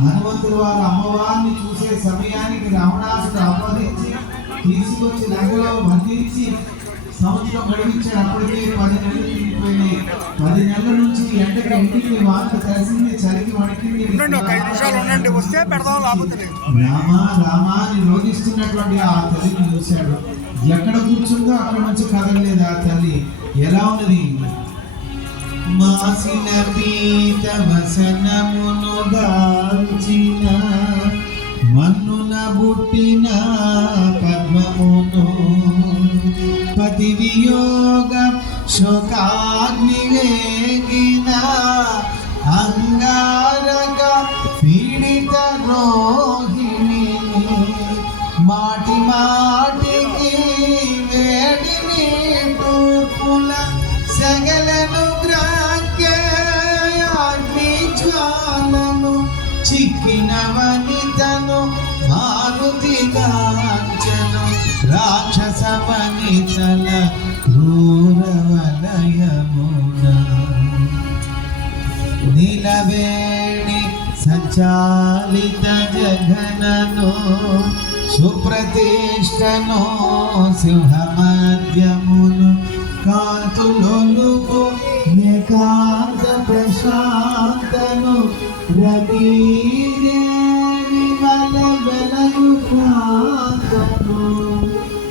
హనుమంతుడు వారు అమ్మవారిని చూసే సమయానికి రావణాసుడు అపహరించి తీసుకొచ్చి లంకలో బంధించి సంవత్సరం గడిపించాడు అప్పటికే పది నెలలు తిరిగిపోయినాయి పది నెలల నుంచి ఎండకి ఇంటికి వార్త కలిసింది చలికి వణికింది. రామ రామ అని రోగిస్తున్నటువంటి ఆ తల్లిని చూశాడు. ఎక్కడ కూర్చుందో అక్కడ నుంచి కదలలేదు ఆ తల్లి. ఎలా ఉన్నది? రాసిన పీత వసనమును దాల్చిన మన్నున బుట్టిన పద్మమును పతి శోకాగ్నివే చిక్కిన వనితను మారుతి కాంచను రాక్షస వనితల క్రూరవలయమున. నిలవేణి సచాలిత జగనను సుప్రతిష్టను సింహ మధ్యమును ఏకాంత ప్రశాంతను రతీదేవి వల వెలగు కాంతను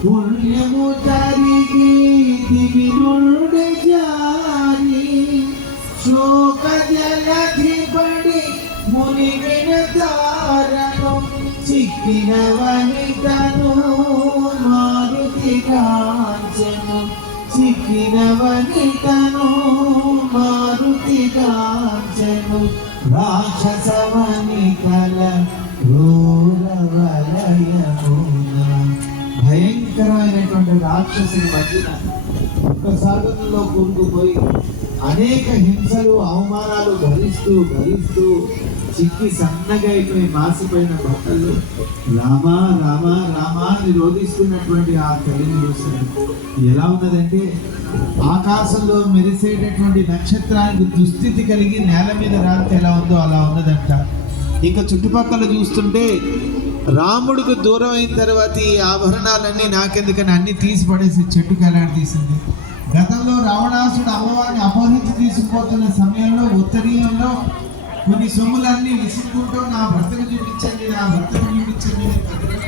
పుణ్యము తరిగి దివి నుండి శోక జలధిపడి మునిగిన తారను చిక్కిన వనితను మారుతి కాంచను చిక్కిన వనితను మారుతి కాంచను రాక్షస కల క్రూర భయంకరమైనటువంటి రాక్షసుని మధ్యన ఒక్క సాగరంలో కూరుకుపోయి అనేక హింసలు అవమానాలు భరిస్తూ భరిస్తూ చిక్కి సన్నగా అయిపోయి మాసిపోయిన బట్టలు రామా రామా రామా అని రోధిస్తున్నటువంటి ఆ తల్లిని చూశాడు ఎలా ఉన్నదంటే ఆకాశంలో మెరిసేటటువంటి నక్షత్రానికి దుస్థితి కలిగి నేల మీద రాత్రి ఎలా ఉందో అలా ఉన్నదంట. ఇంకా చుట్టుపక్కల చూస్తుంటే రాముడికి దూరం అయిన తర్వాత ఈ ఆభరణాలన్నీ నాకెందుకని అన్ని తీసి పడేసి చెట్టుకు తీసింది. గతంలో రావణాసుడు అమ్మవారిని అపహరించి తీసుకుపోతున్న సమయంలో ఉత్తరీయంలో కొన్ని సొమ్ములన్నీ విసుక్కుంటూ నా భర్తకు చూపించండి నా భర్తకు చూపించండి అని పట్టుకొని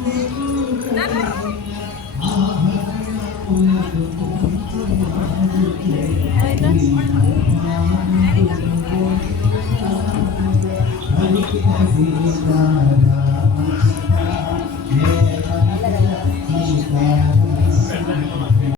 Nada.